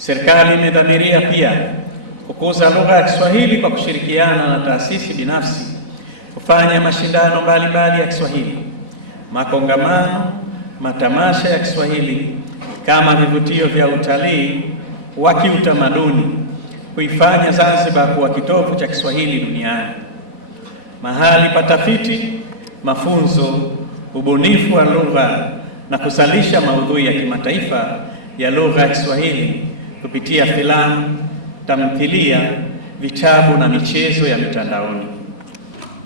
Serikali imedhamiria pia kukuza lugha ya Kiswahili kwa kushirikiana na taasisi binafsi, kufanya mashindano mbalimbali ya Kiswahili, makongamano, matamasha ya Kiswahili kama vivutio vya utalii wa kiutamaduni, kuifanya Zanzibar kuwa kitovu cha Kiswahili duniani, mahali pa tafiti, mafunzo, ubunifu wa lugha na kuzalisha maudhui ya kimataifa ya lugha ya Kiswahili kupitia filamu, tamthilia, vitabu na michezo ya mitandaoni.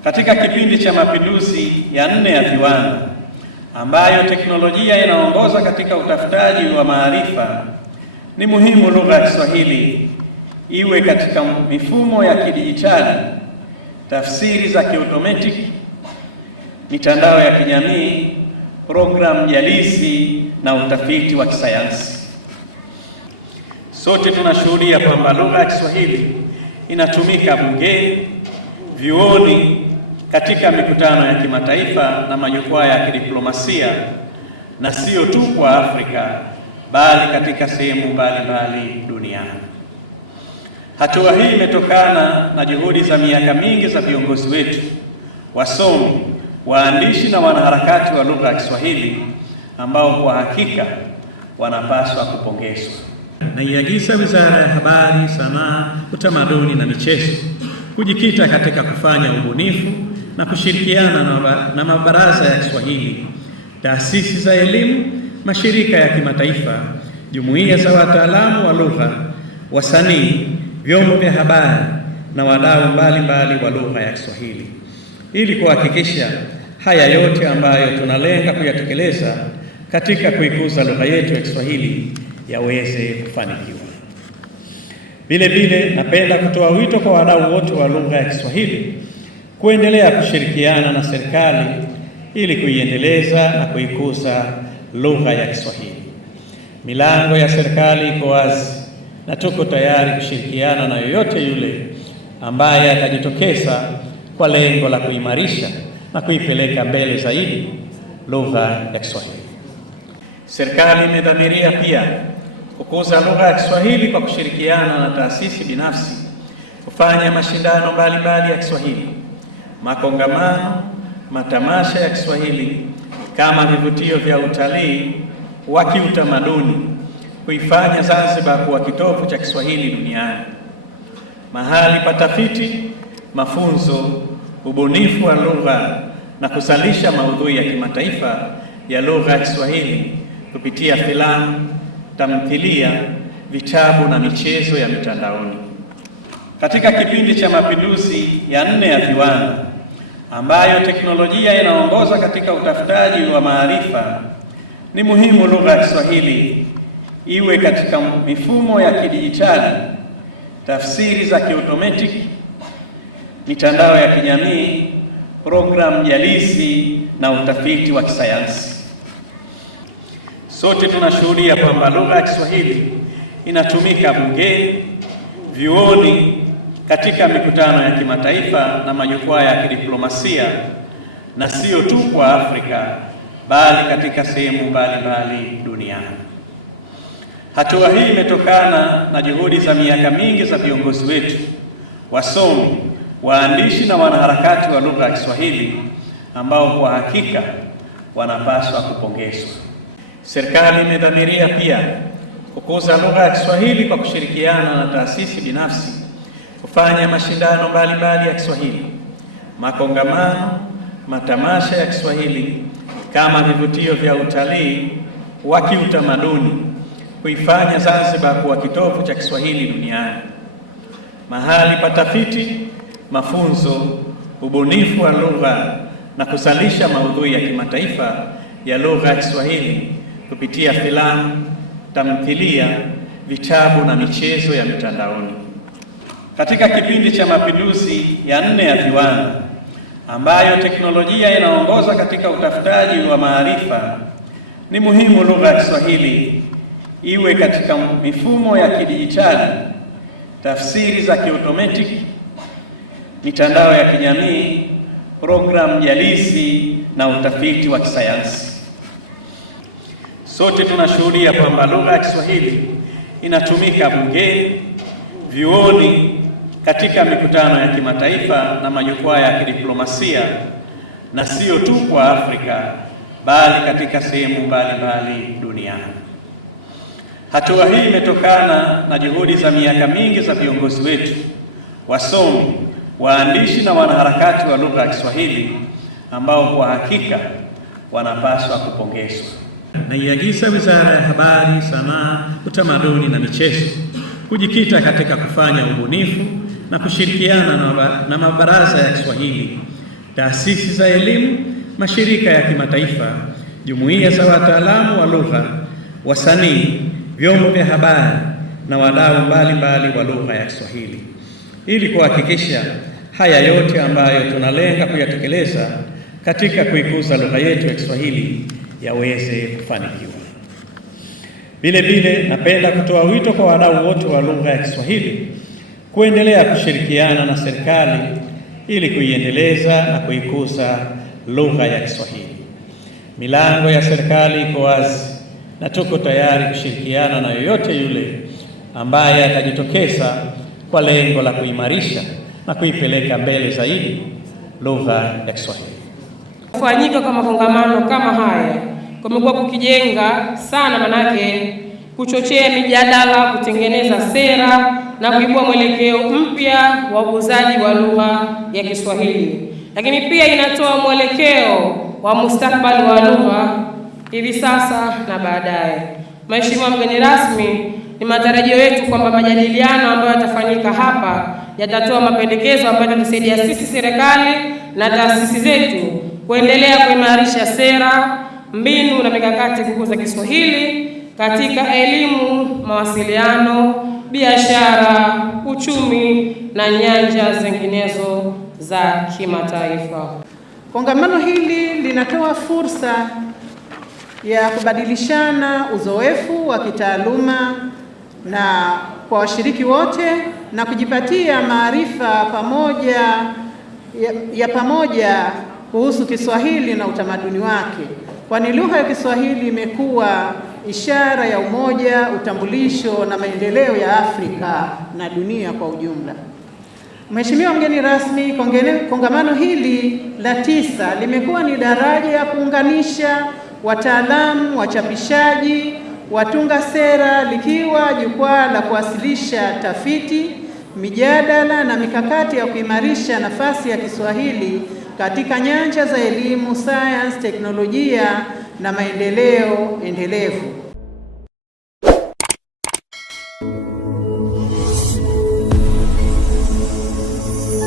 Katika kipindi cha mapinduzi ya 4 ya viwanda ambayo teknolojia inaongoza katika utafutaji wa maarifa, ni muhimu lugha ya Kiswahili iwe katika mifumo ya kidijitali, tafsiri za kiotomatiki, mitandao ya kijamii, programu jalizi na utafiti wa kisayansi. Sote tunashuhudia kwamba lugha ya Kiswahili inatumika bungeni, vyuoni, katika mikutano ya kimataifa na majukwaa ya kidiplomasia, na sio tu kwa Afrika bali katika sehemu mbalimbali duniani. Hatua hii imetokana na juhudi za miaka mingi za viongozi wetu, wasomi, waandishi na wanaharakati wa lugha ya Kiswahili ambao kwa hakika wanapaswa kupongezwa. Naiagiza Wizara ya Habari, Sanaa, Utamaduni na Michezo kujikita katika kufanya ubunifu na kushirikiana na mabaraza ya Kiswahili, taasisi za elimu, mashirika ya kimataifa, jumuiya za wataalamu wa lugha, wasanii, vyombo vya habari na wadau mbalimbali wa lugha ya Kiswahili ili kuhakikisha haya yote ambayo tunalenga kuyatekeleza katika kuikuza lugha yetu ya Kiswahili yaweze kufanikiwa. Vile vile napenda kutoa wito kwa wadau wote wa lugha ya Kiswahili kuendelea kushirikiana na serikali ili kuiendeleza na kuikuza lugha ya Kiswahili. Milango ya serikali iko wazi na tuko tayari kushirikiana na yoyote yule ambaye atajitokeza kwa lengo la kuimarisha na kuipeleka mbele zaidi lugha ya Kiswahili. Serikali imedhamiria pia kukuza lugha ya Kiswahili kwa kushirikiana na taasisi binafsi, kufanya mashindano mbalimbali ya Kiswahili, makongamano, matamasha ya Kiswahili kama vivutio vya utalii wa kiutamaduni, kuifanya Zanzibar kuwa kitovu cha Kiswahili duniani, mahali pa tafiti, mafunzo, ubunifu wa lugha na kuzalisha maudhui ya kimataifa ya lugha ya Kiswahili kupitia filamu, tamthilia, vitabu na michezo ya mitandaoni. Katika kipindi cha mapinduzi ya 4 ya viwanda ambayo teknolojia inaongoza katika utafutaji wa maarifa, ni muhimu lugha ya Kiswahili iwe katika mifumo ya kidijitali, tafsiri za kiotomatiki, mitandao ya kijamii, programu jalizi na utafiti wa kisayansi. Sote tunashuhudia kwamba lugha ya Kiswahili inatumika bungeni, vyuoni, katika mikutano ya kimataifa na majukwaa ya kidiplomasia, na sio tu kwa Afrika bali katika sehemu mbalimbali duniani. Hatua hii imetokana na juhudi za miaka mingi za viongozi wetu, wasomi, waandishi na wanaharakati wa lugha ya Kiswahili ambao kwa hakika wanapaswa kupongezwa. Serikali imedhamiria pia kukuza lugha ya Kiswahili kwa kushirikiana na taasisi binafsi, kufanya mashindano mbalimbali ya Kiswahili, makongamano, matamasha ya Kiswahili kama vivutio vya utalii wa kiutamaduni, kuifanya Zanzibar kuwa kitovu cha Kiswahili duniani, mahali pa tafiti, mafunzo, ubunifu wa lugha na kuzalisha maudhui ya kimataifa ya lugha ya Kiswahili kupitia filamu, tamthilia, vitabu na michezo ya mitandaoni. Katika kipindi cha mapinduzi ya 4 ya viwanda ambayo teknolojia inaongoza katika utafutaji wa maarifa, ni muhimu lugha ya Kiswahili iwe katika mifumo ya kidijitali, tafsiri za kiotomatiki, mitandao ya kijamii, programu jalizi na utafiti wa kisayansi. Sote tunashuhudia kwamba lugha ya Kiswahili inatumika bungeni, vyuoni, katika mikutano ya kimataifa na majukwaa ya kidiplomasia, na sio tu kwa Afrika bali katika sehemu mbalimbali duniani. Hatua hii imetokana na juhudi za miaka mingi za viongozi wetu, wasomi, waandishi na wanaharakati wa lugha ya Kiswahili ambao kwa hakika wanapaswa kupongezwa. Naiagiza Wizara ya Habari, Sanaa, Utamaduni na Michezo kujikita katika kufanya ubunifu na kushirikiana na mabaraza ya Kiswahili, taasisi za elimu, mashirika ya kimataifa, jumuiya za wataalamu wa lugha, wasanii, vyombo vya habari na wadau mbalimbali wa lugha ya Kiswahili ili kuhakikisha haya yote ambayo tunalenga kuyatekeleza katika kuikuza lugha yetu ya Kiswahili yaweze kufanikiwa. Vile vile napenda kutoa wito kwa wadau wote wa lugha ya Kiswahili kuendelea kushirikiana na serikali ili kuiendeleza na kuikuza lugha ya Kiswahili. Milango ya serikali iko wazi na tuko tayari kushirikiana na yoyote yule ambaye atajitokeza kwa lengo la kuimarisha na kuipeleka mbele zaidi lugha ya Kiswahili. Kufanyika kwa makongamano kama haya kumekuwa kukijenga sana, manake kuchochea mijadala, kutengeneza sera na kuibua mwelekeo mpya wa ukuzaji wa lugha ya Kiswahili, lakini pia inatoa mwelekeo wa mustakabali wa lugha hivi sasa na baadaye. Mheshimiwa mgeni rasmi, ni matarajio yetu kwamba majadiliano ambayo yatafanyika hapa yatatoa mapendekezo ambayo yatatusaidia sisi serikali na taasisi zetu kuendelea kuimarisha sera, mbinu na mikakati kukuza Kiswahili katika elimu, mawasiliano, biashara, uchumi na nyanja zinginezo za kimataifa. Kongamano hili linatoa fursa ya kubadilishana uzoefu wa kitaaluma na kwa washiriki wote na kujipatia maarifa pamoja kuhusu Kiswahili na utamaduni wake, kwani lugha ya Kiswahili imekuwa ishara ya umoja, utambulisho na maendeleo ya Afrika na dunia kwa ujumla. Mheshimiwa mgeni rasmi, kongamano hili la 9 limekuwa ni daraja ya kuunganisha wataalamu, wachapishaji, watunga sera, likiwa jukwaa la kuwasilisha tafiti, mijadala na mikakati ya kuimarisha nafasi ya Kiswahili katika nyanja za elimu, sayansi, teknolojia na maendeleo endelevu.